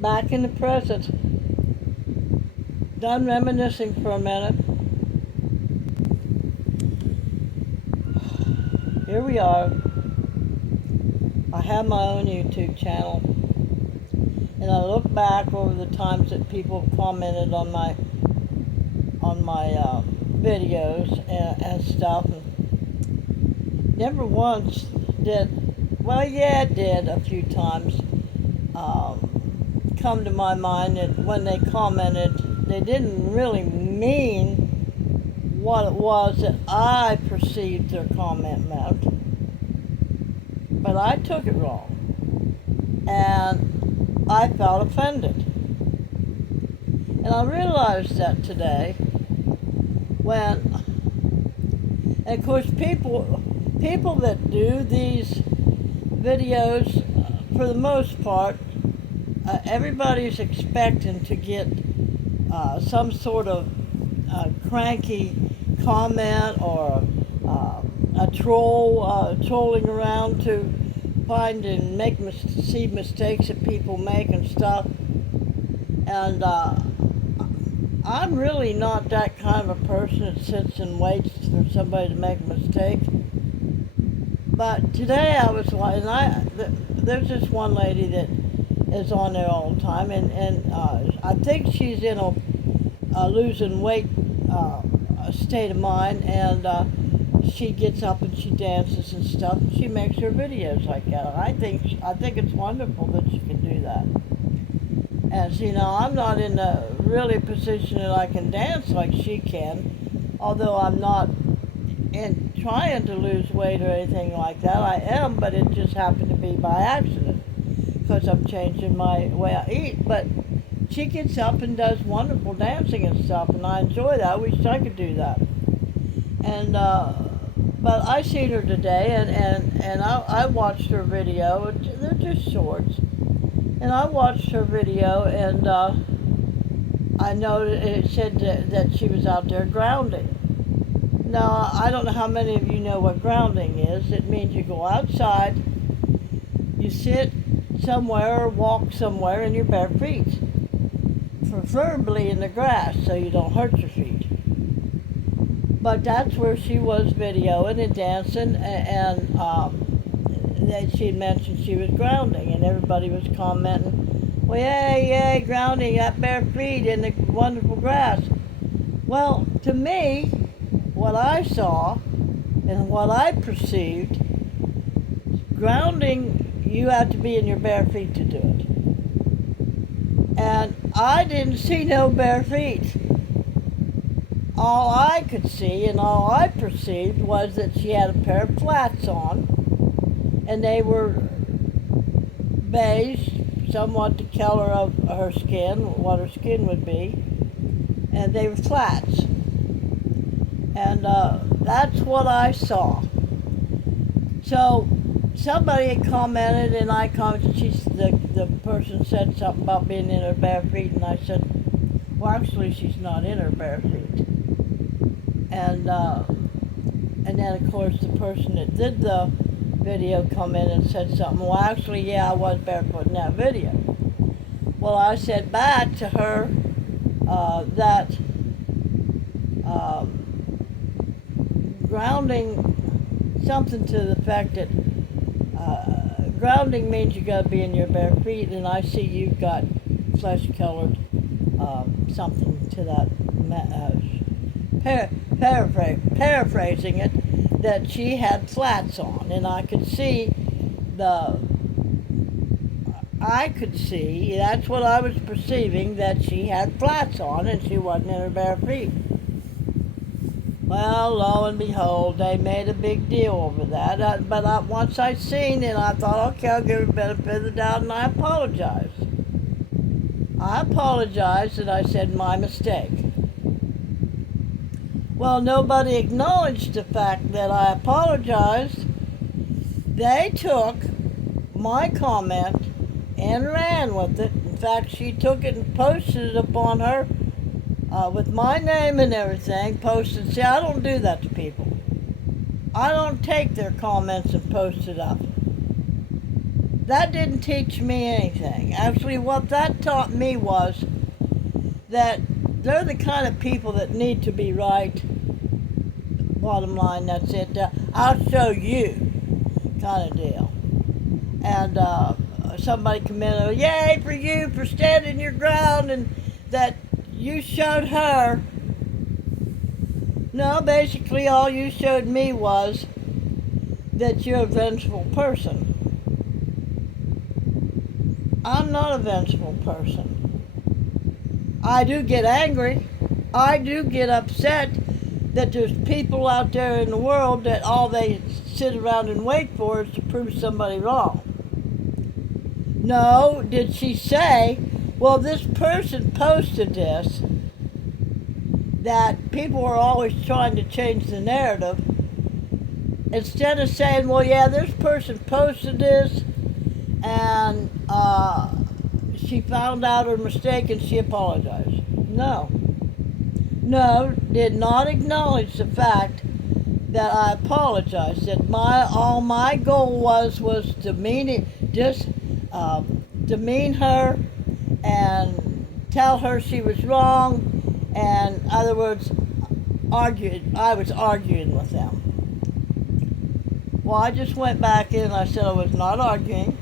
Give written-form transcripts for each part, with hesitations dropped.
back in the present. Done reminiscing for a minute. Here we are. I have my own YouTube channel, and I look back over the times that people have commented on my videos and stuff, and never once did, well, yeah, it did a few times come to my mind that when they commented, they didn't really mean what it was that I perceived their comment meant, but I took it wrong, and I felt offended. And I realized that today when, and of course, people that do these videos, for the most part, everybody's expecting to get some sort of cranky comment or a troll trolling around to find and see mistakes that people make and stuff. And I'm really not that kind of a person that sits and waits for somebody to make a mistake. But today I was, there's this one lady that is on there all the time, and I think she's in a losing weight state of mind, and she gets up and she dances and stuff, and she makes her videos like that. I think it's wonderful that she can do that. As you know, I'm not in a really position that I can dance like she can, although I'm not in trying to lose weight or anything like that. I am, but it just happened to be by accident because I'm changing my way I eat. But she gets up and does wonderful dancing and stuff, and I enjoy that. I wish I could do that. And but I seen her today, and I watched her video. They're just shorts. And I watched her video, and I know it said that she was out there grounding. Now, I don't know how many of you know what grounding is. It means you go outside, you sit somewhere or walk somewhere in your bare feet, preferably in the grass so you don't hurt your feet. But that's where she was videoing and dancing, and that she mentioned she was grounding, and everybody was commenting, well, yay, grounding, that bare feet in the wonderful grass. Well, to me, what I saw and what I perceived, grounding, you have to be in your bare feet to do it. And I didn't see no bare feet. All I could see and all I perceived was that she had a pair of flats on, and they were beige, somewhat the color of her skin, what her skin would be, and they were flats. And that's what I saw. So somebody had commented, and I commented, the person said something about being in her bare feet, and I said, well, actually, she's not in her bare feet. And then, of course, the person that did the video come in and said something, well, actually, yeah, I was barefoot in that video. Well, I said back to her that grounding, something to the fact that grounding means you got to be in your bare feet, and I see you've got flesh-colored something to that, paraphrasing it, that she had flats on, and I could see, that's what I was perceiving, that she had flats on and she wasn't in her bare feet. Well, lo and behold, they made a big deal over that. But once I seen it, I thought, okay, I'll give her the benefit of the doubt, and I apologized. And I said, my mistake. Well, nobody acknowledged the fact that I apologized. They took my comment and ran with it. In fact, she took it and posted it upon her with my name and everything, posted. See, I don't do that to people. I don't take their comments and post it up. that didn't teach me anything. Actually, what that taught me was that they're the kind of people that need to be right. Bottom line, that's it. I'll show you kind of deal. And somebody come in and, yay for you for standing your ground, and that you showed her. No, basically all you showed me was that you're a vengeful person. I'm not a vengeful person. I do get angry. I do get upset that there's people out there in the world that all they sit around and wait for is to prove somebody wrong. No, did she say, well, this person posted this, that people are always trying to change the narrative, instead of saying, well, yeah, this person posted this, and she found out her mistake and she apologized. No, did not acknowledge the fact that I apologized. That all my goal was demean her and tell her she was wrong, and in other words, I was arguing with them. Well, I just went back in and I said I was not arguing.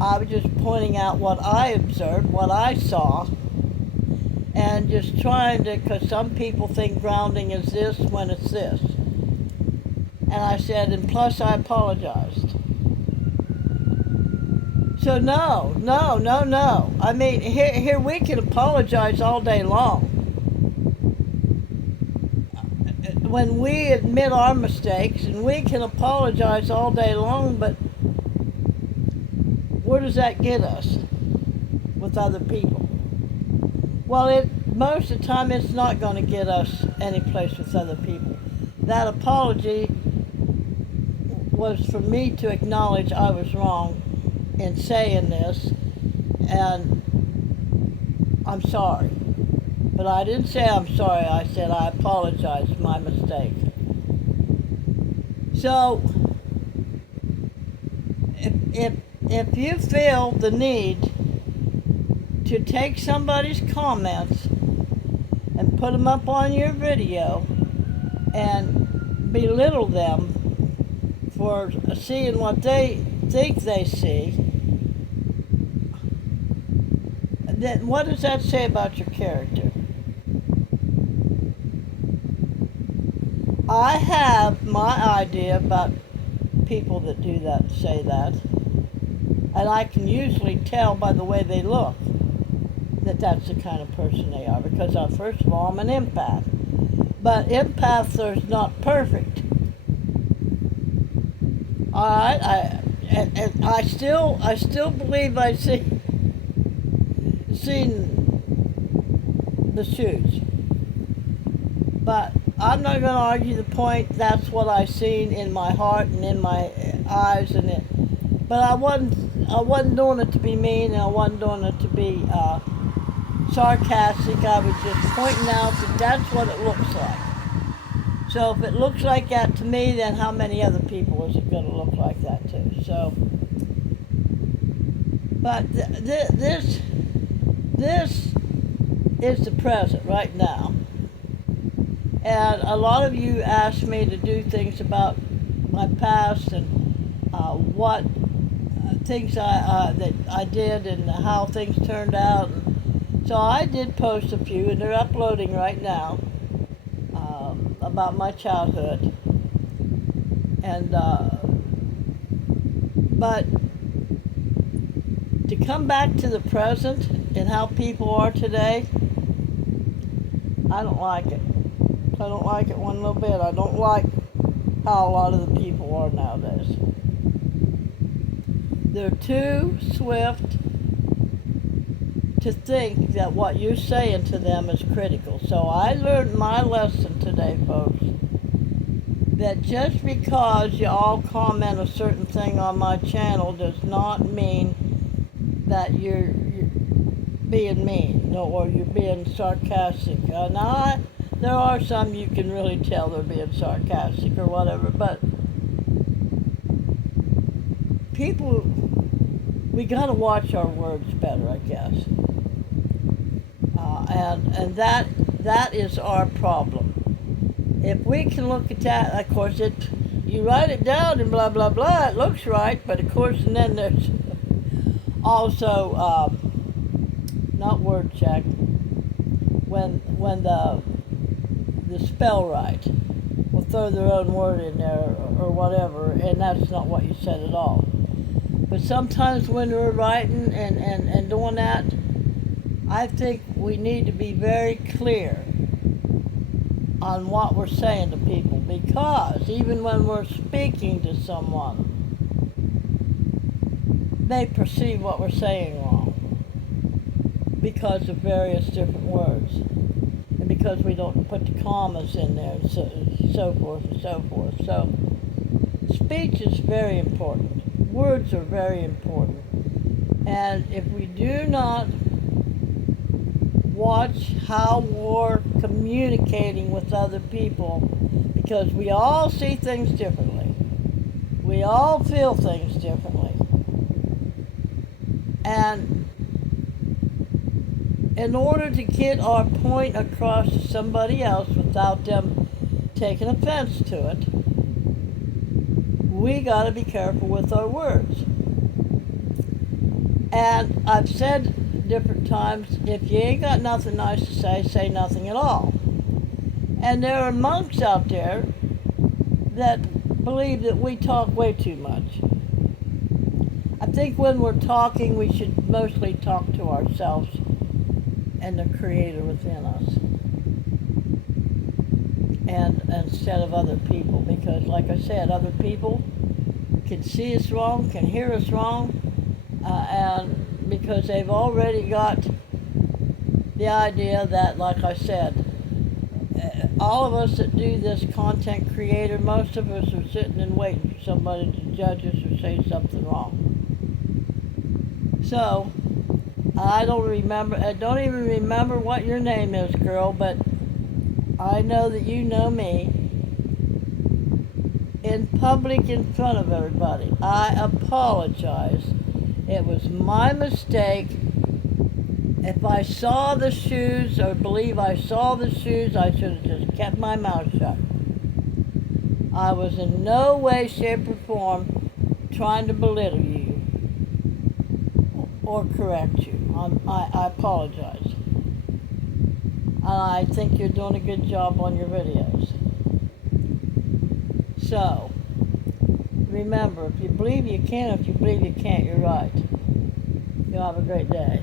I was just pointing out what I observed, what I saw, and just trying to, because some people think grounding is this when it's this. And I said, and plus I apologized. So no. I mean, here we can apologize all day long. When we admit our mistakes, and we can apologize all day long, but where does that get us with other people? Well, most of the time it's not going to get us any place with other people. That apology was for me to acknowledge I was wrong in saying this, and I'm sorry. But I didn't say I'm sorry, I said I apologize for my mistake. So, if you feel the need to take somebody's comments and put them up on your video and belittle them for seeing what they think they see, then what does that say about your character? I have my idea about people that do that, say that, and I can usually tell by the way they look that that's the kind of person they are, because first of all, I'm an empath. But empaths are not perfect. All right, I still believe I seen the shoes, but I'm not going to argue the point. That's what I seen in my heart and in my eyes, but I wasn't doing it to be mean, and I wasn't doing it to be sarcastic. I was just pointing out that that's what it looks like. So if it looks like that to me, then how many other people is it going to look like that to? So, but this is the present right now. And a lot of you asked me to do things about my past and what things that I did and how things turned out. So I did post a few, and they're uploading right now, about my childhood. And but to come back to the present and how people are today, I don't like it. I don't like it one little bit. I don't like how a lot of the people are nowadays. They're too swift to think that what you're saying to them is critical. So I learned my lesson today, folks, that just because you all comment a certain thing on my channel does not mean that you're being mean or you're being sarcastic. Now, there are some you can really tell they're being sarcastic or whatever, but people we got to watch our words better, I guess. And that is our problem. If we can look at that, of course, you write it down and blah blah blah, it looks right, but of course, and then there's also not word check when the spell right will throw their own word in there or whatever, and that's not what you said at all. But sometimes when we're writing and doing that, I think we need to be very clear on what we're saying to people, because even when we're speaking to someone, they perceive what we're saying wrong because of various different words, and because we don't put the commas in there, and so forth and so forth. So speech is very important. Words are very important. And if we do not watch how we're communicating with other people, because we all see things differently, we all feel things differently, and in order to get our point across to somebody else without them taking offense to it, we got to be careful with our words. And I've said different times, if you ain't got nothing nice to say nothing at all. And there are monks out there that believe that we talk way too much. I think when we're talking, we should mostly talk to ourselves and the Creator within us, and instead of other people, because like I said, other people can see us wrong, can hear us wrong, and because they've already got the idea that, like I said, all of us that do this content creator, most of us are sitting and waiting for somebody to judge us or say something wrong. So I don't even remember what your name is, girl, but I know that you know me. In public, in front of everybody, I apologize. It was my mistake. If I saw the shoes or believe I saw the shoes, I should have just kept my mouth shut. I was in no way, shape, or form trying to belittle you or correct you. I apologize. And I think you're doing a good job on your videos. So, remember, if you believe you can, if you believe you can't, you're right. You have a great day.